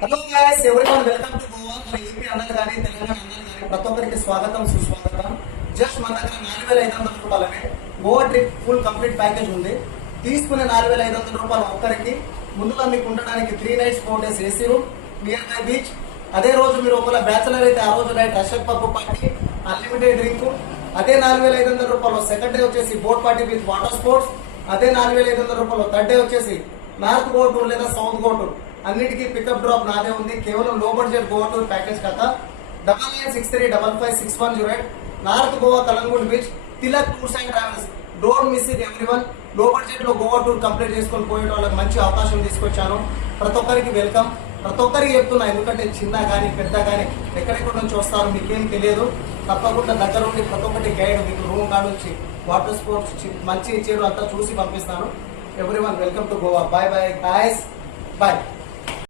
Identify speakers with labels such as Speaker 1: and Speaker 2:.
Speaker 1: Hello guys everyone welcome to Goa మన AP అన్నలు కానీ తెలంగాణ అన్నలు కానీ ప్రతి ఒక్కరికి స్వాగతం సుస్వాగతం. జస్ట్ మన దగ్గర నాలుగు వేల ఐదు వందల రూపాయలనే Goa trip full complete package ఉంది. తీసుకునే నాలుగు వేల ఐదు వందల రూపాయలు ఒక్కరికి. ముందుగా మీకు ఉండడానికి three nights four days AC room nearby beach అదే రోజు మీరు ఒకవేళ బ్యాచులర్ అయితే ఆ రోజు నైట్ అశోక్ పప్పు పార్టీ అన్లిమిటెడ్ డ్రింక్ అదే నాలుగు వేల ఐదు వందల రూపాయలు సెకండ్ డే వచ్చేసి boat party with water sports అదే నాలుగు వేల ఐదు వందల రూపాయలు థర్డ్ డే వచ్చేసి నార్త్ గోవా లేదా సౌత్ గోవా అన్నిటికీ పికప్ డ్రాప్ నాదే ఉంది. కేవలం low budget Goa tour package కథ. Double nine six three double five six one zero eight north Goa Calangute beach. Tilak tours and travels. Don't miss it every వన్లో బడ్జెట్లో Goa tour complete చేసుకొని పోయే వాళ్ళకి మంచి అవకాశం తీసుకొచ్చాను. ప్రతి ఒక్కరికి వెల్కమ్ ప్రతి ఒక్కరికి చెప్తున్నా ఎందుకంటే చిన్న కానీ పెద్ద కానీ ఎక్కడెక్కడ నుంచి వస్తారు మీకేం తెలియదు. తప్పకుండా దగ్గర ఉండి ప్రతి ఒక్కటి గైడ్ మీకు రూమ్ కాడ నుంచి వాటర్ స్పోర్ట్స్ మంచి చెడు అంతా చూసి పంపిస్తాను. Everyone welcome to Goa bye bye guys bye